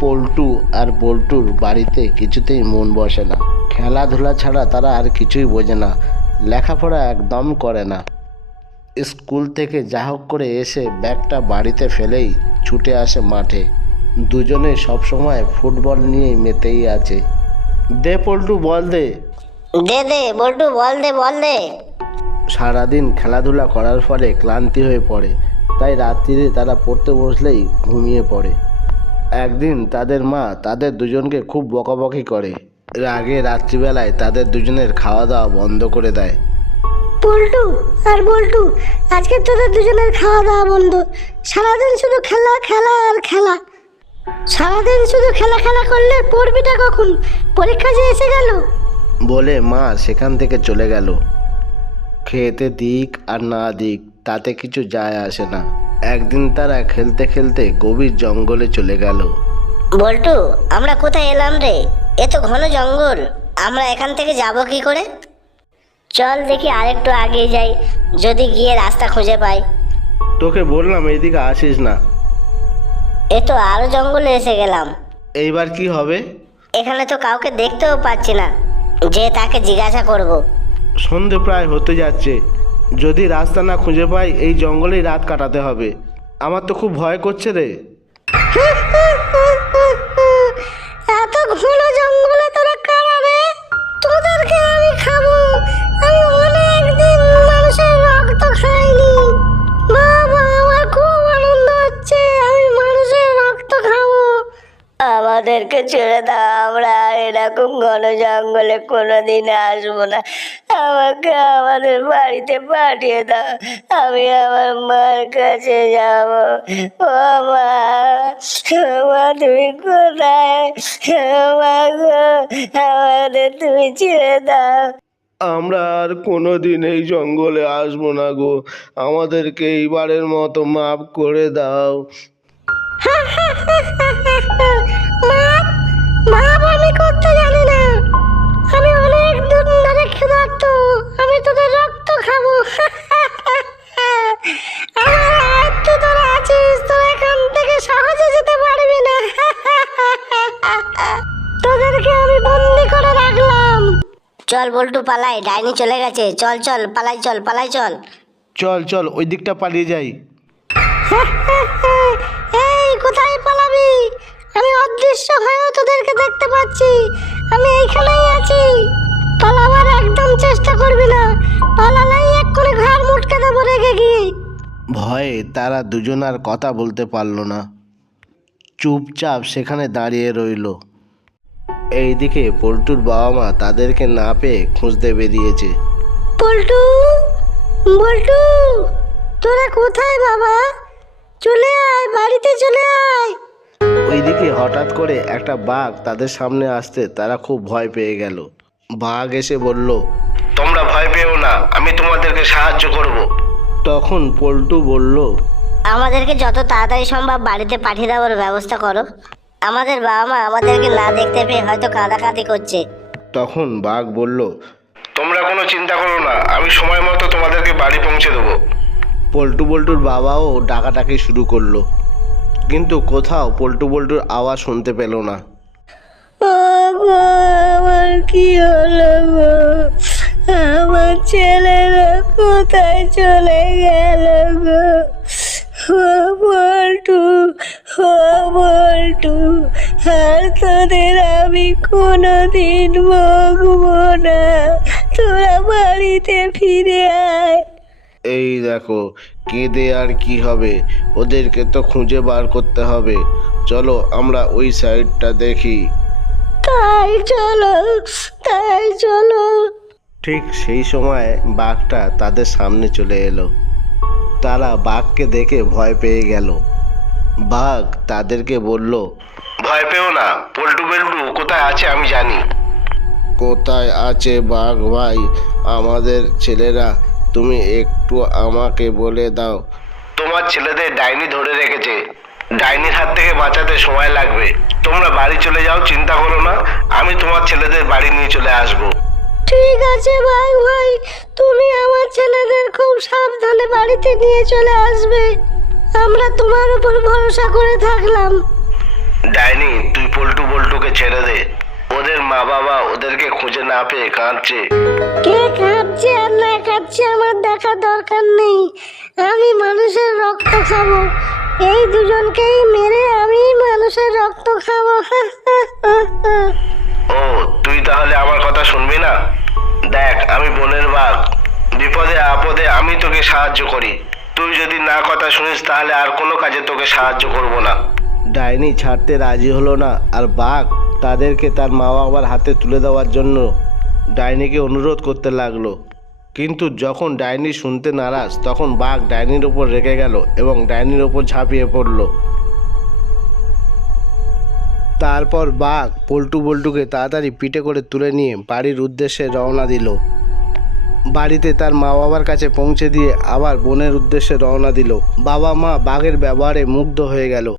পল্টু আর বল্টুর বাড়িতে কিছুতেই মন বসে না। খেলাধুলা ছাড়া তারা আর কিছুই বোঝে না, লেখাপড়া একদম করে না। স্কুল থেকে যা হোক করে এসে ব্যাগটা বাড়িতে ফেলেই ছুটে আসে মাঠে। দুজনে সবসময় ফুটবল নিয়েই মেতেই আছে। দে পল্টু, বল দে। দে দে বল্টু, বল দে বল দে। সারাদিন খেলাধুলা করার ফলে ক্লান্তি হয়ে পড়ে, তাই রাত্রিরে তারা পড়তে বসলেই ঘুমিয়ে পড়ে। একদিন তাদের মা তাদের দুজনকে খুব বকাবকি করে। রাগে রাত্রিবেলায় তাদের দুজনের খাওয়া দাওয়া বন্ধ করে দেয়। পল্টু আর বল্টু, আজকে তোদের দুজনের খাওয়া দাওয়া বন্ধ। সারাদিন শুধু খেলা খেলা আর খেলা। সারাদিন শুধু খেলা খেলা করলে পড়বিটা কখন? পরীক্ষা যে এসে গেল। বলে মা সেখান থেকে চলে গেল। খেতে দিক আর না দিক তাতে কিছু যায় আসে না। একদিন তারা খেলতে খেলতে গভীর জঙ্গলে চলে গেল। বল্টু, আমরা কোথায় এলাম রে? এ তো ঘন জঙ্গল, আমরা এখান থেকে যাব কি করে? চল দেখি আরেকটু আগে যাই, যদি গিয়ে রাস্তা খুঁজে পাই। তোকে বললাম এইদিকে আসিস না। এ তো আরো জঙ্গলে এসে গেলাম। এইবার কি হবে? এখানে তো কাউকে দেখতেও পাচ্ছি না যে তাকে জিজ্ঞাসা করব। সন্ধে প্রায় হতে যাচ্ছে, যদি রাস্তা না খুঁজে পাই এই জঙ্গলেই রাত কাটাতে হবে। আমার তো খুব ভয় করছে রে। এত ঘন জঙ্গলে তোরা কারা রে? তোদেরকে আমি খাবো। আমি অনেকদিন মানুষের রক্ত খাইনি। বাবা, আমার খুব আনন্দ হচ্ছে, আমি মানুষের রক্ত খাবো। আমাদেরকে ছেড়ে দাও, আমরা এরকম ঘন জঙ্গলে কোনোদিন আসবো না। আমাকে আমাদের বাড়িতে পাঠিয়ে দাও, আমি আমার মার কাছে যাব। ও মা, মা তুমি কোথায়? মা গো, আমাদের তুমি ছেড়ে দাও। আমরা আর কোনোদিন এই জঙ্গলে আসবো না গো, আমাদেরকে এইবারের মতো মাফ করে দাও। মাপ? মাপ আমি করতে জানি না। আমি অনেক দিন ধরে ক্ষুধার্ত, আমি তোদের রক্ত খাবো। আমার আয়ত্তে তোরা আছিস, তোরা এখান থেকে সহজে যেতে পারবি না। তোদেরকে আমি বন্দি করে রাখলাম। চল বল্টু পালাই, ডাইনি চলে গেছে। চল চল পালাই, চল পালাই চল। চল চল ওই দিকটা পালিয়ে যাই। এই কোথায় পালাবি? আমি অদৃশ্য হয়েও তোদেরকে দেখতে পাচ্ছি, আমি এইখানেই আছি। পালাবার একদম চেষ্টা করবি না, পালালেই এক্ষুনি ঘাড় মুটকে দেবো রেগে গিয়ে। ভয়ে তারা দুজন আর কথা বলতে পারল না, চুপচাপ সেখানে দাঁড়িয়ে রইল। এইদিকে পল্টুর বাবা মা তাদেরকে না পেয়ে খুঁজতে বেরিয়েছে। পল্টু, বল্টু, তোরা কোথায় বাবা? চলে আয়, বাড়িতে চলে আয়। ওইদিকে হঠাৎ করে একটা বাঘ তাদের সামনে আসতে তারা খুব ভয় পেয়ে গেল। বাঘ এসে বলল, তোমরা ভয় পেও না, আমি তোমাদেরকে সাহায্য করব। তখন পল্টু বলল, আমাদেরকে যত তাড়াতাড়ি সম্ভব বাড়িতে পাঠিয়ে দেওয়ার ব্যবস্থা করো। আমাদের বাবা মা আমাদেরকে না দেখতে পেয়ে হয়তো কাঁদাকাঁদি করছে। তখন বাঘ বলল, তোমরা কোনো চিন্তা করো না, আমি সময় মতো তোমাদেরকে বাড়ি পৌঁছে দেবো। পল্টুর বাবাও ডাকাডাকি শুরু করলো, কিন্তু কোথাও পল্টুর আওয়াজ শুনতে পেল না। আমার কি হলো গো? আমার ছেলেরা কোথায় চলে গেল গো? ও বল্টু, ও বল্টু, আর তোদের আমি কোনোদিন বকবো না, তোরা বাড়িতে ফিরে আয়। এই দেখো, কেঁদে আর কি হবে, ওদেরকে তো খুঁজে বার করতে হবে। চলো আমরা ওই সাইডটা দেখি। তাই চলো, তাই চলো। ঠিক সেই সময় বাঘটা তাদের সামনে চলে এলো। তারা বাঘকে দেখে ভয় পেয়ে গেল। বাঘ তাদেরকে বলল, ভয় পেও না, পল্টু কোথায় আছে আমি জানি। কোথায় আছে বাঘ ভাই? আমাদের ছেলেরা, তুমি একটু আমাকে বলে দাও। তোমার ছেলেদের ডাইনি ধরে রেখেছে, ডাইনির হাত থেকে বাঁচাতে সময় লাগবে। তোমরা বাড়ি চলে যাও, চিন্তা করো না, আমি তোমার ছেলেদের বাড়ি নিয়ে চলে আসবো। ঠিক আছে বাঘ ভাই, তুমি আমার ছেলেদের খুব সাবধানে বাড়িতে নিয়ে চলে আসবে। আমরা তোমার উপর ভরসা করে থাকলাম। ডাইনি খুঁজে না পেয়ে কাঁদছে। কে কাঁদছে আর না কাঁদছে আমার দেখা দরকার নেই, আমি মানুষের রক্ত খাবো। এই দুজনকেই মেরে আমি মানুষের রক্ত খাবো। ও, তুই তাহলে আমার কথা শুনবি না? দেখ, আমি বনের বাঘ, বিপদে আপদে আমি তোকে সাহায্য করি। তুই যদি না কথা শুনিস তাহলে আর কোনো কাজে তোকে সাহায্য করব না। ডাইনি ছাড়তে রাজি হলো না, আর বাঘ তাদেরকে তার মা বাবার হাতে তুলে দেওয়ার জন্য ডাইনিকে অনুরোধ করতে লাগলো। কিন্তু যখন ডাইনি শুনতে নারাজ, তখন বাঘ ডাইনির ওপর রেগে গেল এবং ডাইনির ওপর ঝাঁপিয়ে পড়ল। তারপর বাঘ পল্টু বল্টুকে তাড়াতাড়ি পিঠে করে তুলে নিয়ে বাড়ির উদ্দেশ্যে রওনা দিল। বাড়িতে তার মা বাবার কাছে পৌঁছে দিয়ে আবার বনের উদ্দেশ্যে রওনা দিল। বাবা মা বাঘের ব্যবহারে মুগ্ধ হয়ে গেল।